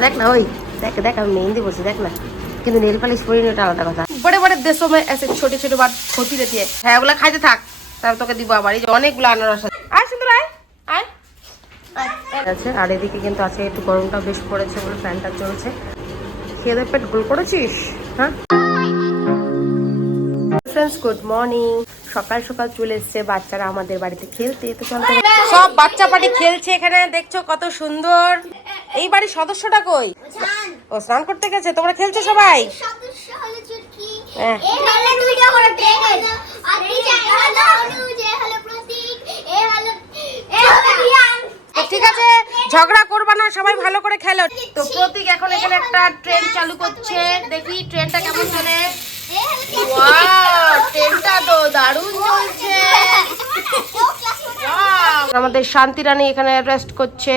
देख ना ओए देख देख আমি মেহেंदी বসে দেখ না কিন্তু নেল পালিশ পরিনি ওটা আলাদা কথা বড় বড় দেশों में ऐसे छोटे छोटे बात होती रहती है হ্যাঁ ওগুলা খাইতে থাক তারপর তোকে দিব আবার এই যে অনেকগুলো আনারস আছে আয় সুন্দর আয় আয় আছে আর এদিকে কিন্তু আজকে একটু গরমটা বেশ পড়েছে বলে ফ্যানটা চলছে খেয়ে পেট গোল করেছিস হ্যাঁ ফ্রেন্ডস গুড মর্নিং সকাল সকাল চলে এসেছে বাচ্চারা আমাদের বাড়িতে খেলতে তো চলতে সব বাচ্চা পাটি খেলছে এখানে দেখছো কত সুন্দর এই বাড়ির সদস্যটা কই ও স্নান করতে গেছে তোমরা খেলছো সবাই সদস্য হলো চুটকি এই হলো দুইটা করে ট্রেন আর এই যে হলো অনুজে হলো প্রতীক এই হলো রিয়ান ঠিক আছে ঝগড়া করবা না সবাই ভালো করে খেলো তো প্রতীক এখন এখানে একটা ট্রেন চালু করছে দেখি ট্রেনটা কেমন চলে ওয়াও ট্রেনটা তো দারুণ চলছে আমাদের শান্তি রানী এখানে রেস্ট করছে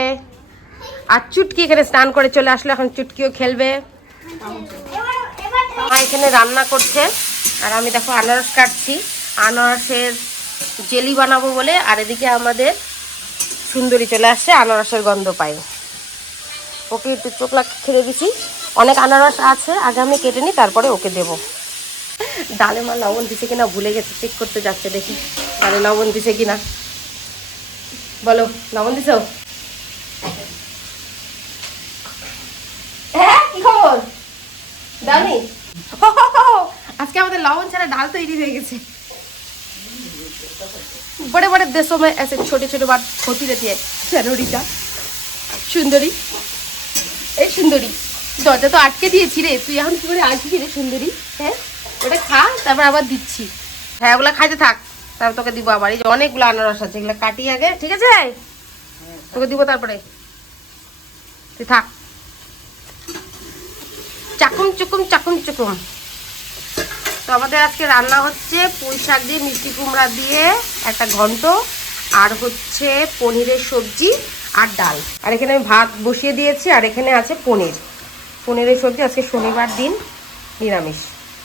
আর চুটকি এখানে স্নান করে চলে আসলে এখন চুটকিও খেলবে মা এখানে রান্না করছে আর আমি দেখো আনারস কাটছি আনারসের জেলি বানাবো বলে আর এদিকে আমাদের সুন্দরী চলে আসছে আনারসের গন্ধ পাই ওকে একটু চোখ লাগিয়ে খেলে দিচ্ছি অনেক আনারস আছে আগে আমি কেটে নিই তারপরে ওকে দেবো ডালে মা লবণ দিছে কিনা ভুলে গেছে চেক করতে যাচ্ছে দেখি ডালে লবণ দিছে কিনা বলো লবণ দিছো কি খবর দাওনি আজকে আমাদের লবণ ছাড়া ডাল তৈরি হয়ে গেছে बड़े बड़े देशों में ऐसे छोटे छोटे बात होती रहती है सुंदरी सुंदरी এই সুন্দরী দরজা তো আটকে দিয়েছি রে তুই এখন কি করে আসবি রে সুন্দরী হ্যাঁ ওটা খা তারপর আবার দিচ্ছি হ্যাঁ ওগুলা খাইতে থাক তারপর তোকে দিব আবার এই যে অনেকগুলো আনারস আছে এগুলো কাটি আগে ঠিক আছে তোকে দিব তারপরে তুই থাক চাকুম চুকুম চাকুম চুকুম তো আমাদের আজকে রান্না হচ্ছে পুঁই শাক দিয়ে মিষ্টি কুমড়া দিয়ে একটা ঘন্ট আর হচ্ছে পনিরের সবজি আর ডাল আর এখানে আমি ভাত বসিয়ে দিয়েছি আর এখানে আছে পনিরের সবজি আজকে শনিবার দিন নিরামিষ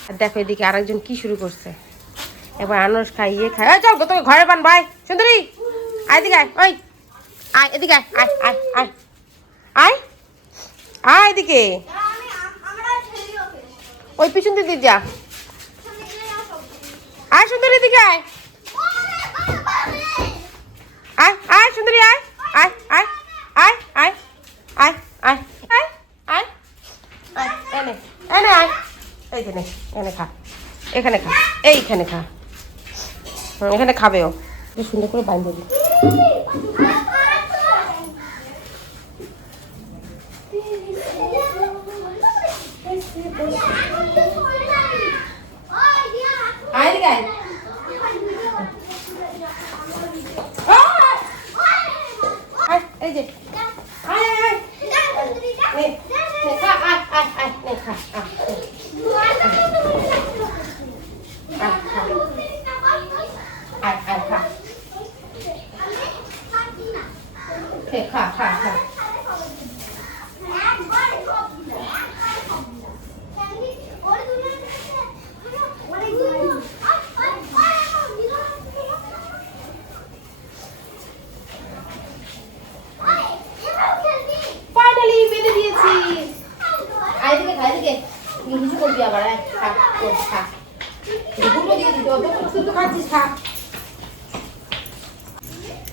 আর দেখো এদিকে আরেকজন কি শুরু করছে এবার আনারস খাইয়ে খায় চল তোকে ঘরে বান ভাই সুন্দরী আয় এদিকে আয় ওই আয় এদিকে আয় আয় আয় আয় আয় আয় এদিকে ওই পিছন দিকে যা আয় সুন্দরী এদিকে আয় আয় আয় সুন্দরী আয় আয় আয় আয় আয় আয় আয় আয় আয় আয় এনে এনে আয় এইখানে এনে খা এখানে খা এইখানে খা এখানে খাবে ও সুন্দর করে বাইন্ধ দি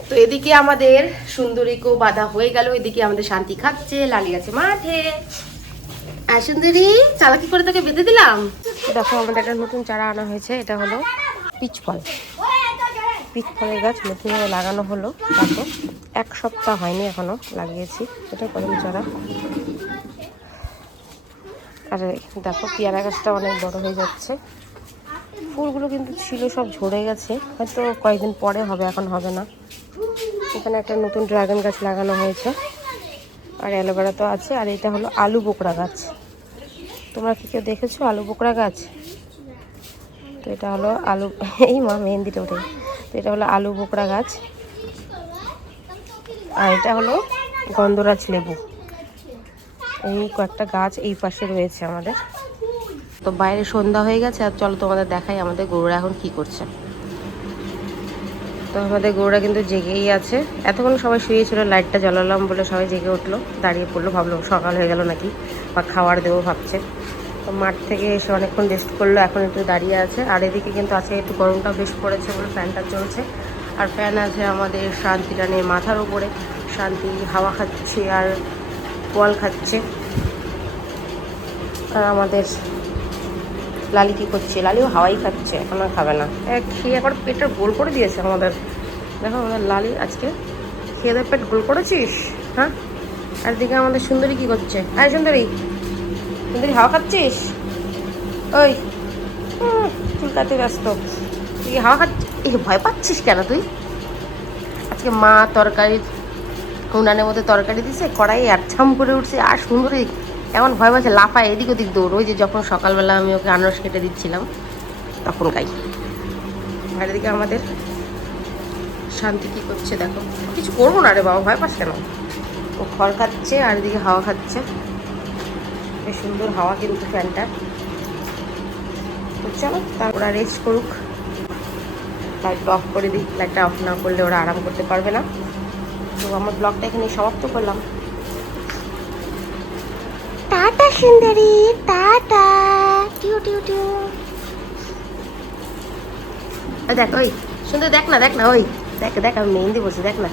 তো এদিকে আমাদের সুন্দরীকেও বাঁধা হয়ে গেল এদিকে আমাদের শান্তি খাচ্ছে লালি আছে মাঠে আর সুন্দরী চালাকি করে তোকে বেঁধে দিলাম দেখো আমাদের একটা নতুন চারা আনা হয়েছে এটা হলো পিচ ফলের গাছ নতুনভাবে লাগানো হলো দেখো 1 সপ্তাহ হয়নি এখনো লাগিয়েছি এটা কলম চারা আর দেখো পেয়ারা গাছটা অনেক বড় হয়ে যাচ্ছে ফুলগুলো কিন্তু ছিল সব ঝরে গেছে হয়তো কয়েকদিন পরে হবে এখন হবে না এখানে একটা নতুন ড্রাগন গাছ লাগানো হয়েছে আর অ্যালোভেরা তো আছে আর এটা হলো আলু বোকরা গাছ তোমরা কি কেউ দেখেছো আলু বোকরা গাছ তো এটা হলো আলু এই মা মেহেন্দিটা ওঠে তো এটা হলো আলু বোকরা গাছ আর এটা হলো গন্ধরাজ লেবু এই কয়েকটা গাছ এই পাশে রয়েছে আমাদের তো বাইরে সন্ধ্যা হয়ে গেছে আর চলো তোমাদের দেখাই আমাদের গরুরা এখন কি করছে তো আমাদের গরুরা কিন্তু জেগেই আছে। এতক্ষণ সবাই শুয়েছিল, লাইটটা জ্বালালাম বলে সবাই জেগে উঠলো, দাঁড়িয়ে পড়লো, ভাবলো সকাল হয়ে গেল নাকি বা খাবার দেবো ভাবছে। তো মাঠ থেকে এসে অনেকক্ষণ রেস্ট করলো, এখন একটু দাঁড়িয়ে আছে। আর এদিকে কিন্তু আজকে একটু গরমটা বেশ পড়েছে বলে ফ্যানটা চলছে। আর ফ্যান আছে আমাদের শান্তি রানের মাথার উপরে, শান্তি হাওয়া খাচ্ছে আর কোয়াল খাচ্ছে। আর আমাদের লালি কী করছে, লালিও হাওয়াই খাচ্ছে, এখন আর খাবে না, খেয়ে একবার পেটটা গোল করে দিয়েছে আমাদের। দেখো আমাদের লালি আজকে খেয়ে দেয় পেট গোল করেছিস, হ্যাঁ। আর দিকে আমাদের সুন্দরী কী করছে, আরে সুন্দরী, সুন্দরী হাওয়া খাচ্ছিস? ওই চুলকাতে ব্যস্ত, তুই হাওয়া খাচ্ছিস, এই ভয় পাচ্ছিস কেন তুই? আজকে মা তরকারি উনানের মধ্যে তরকারি দিছে, কড়াই আর ছাম করে উঠছে, আর সুন্দরী এমন ভয় পাচ্ছে, লাফায় এদিক ওদিক দৌড়। ওই যে যখন সকালবেলা আমি ওকে আনারস কেটে দিচ্ছিলাম তখন গাই। আর এদিকে আমাদের শান্তি কী করছে দেখো, কিছু করবো না রে বাবা, ভয় পাস কেন? ও খড় খাচ্ছে আর এদিকে হাওয়া খাচ্ছে, বেশ সুন্দর হাওয়া কিন্তু ফ্যানটা। চলো তারপর আর রেস্ট করুক, লাইটটা অফ করে দিই, লাইটটা অফ না করলে ওরা আরাম করতে পারবে না। তো আমার ব্লগটা এখানে সমাপ্ত করলাম। টাটা সুন্দরী, টাটা, টিউ টিউ টিউ। দেখ ওই সুন্দর, দেখ না, দেখ না, ওই দেখ দেখ, আমি মেহেন্দি বসে দেখ না,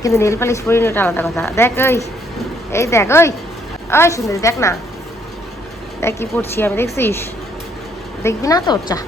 কিন্তু নেল পালিশ পরিনি, ওটা আলাদা কথা। দেখ ওই, এই দেখ ওই, ওই সুন্দরী দেখ না, দেখ কি পড়ছি আমি, দেখছিস? দেখবি না তো, চা।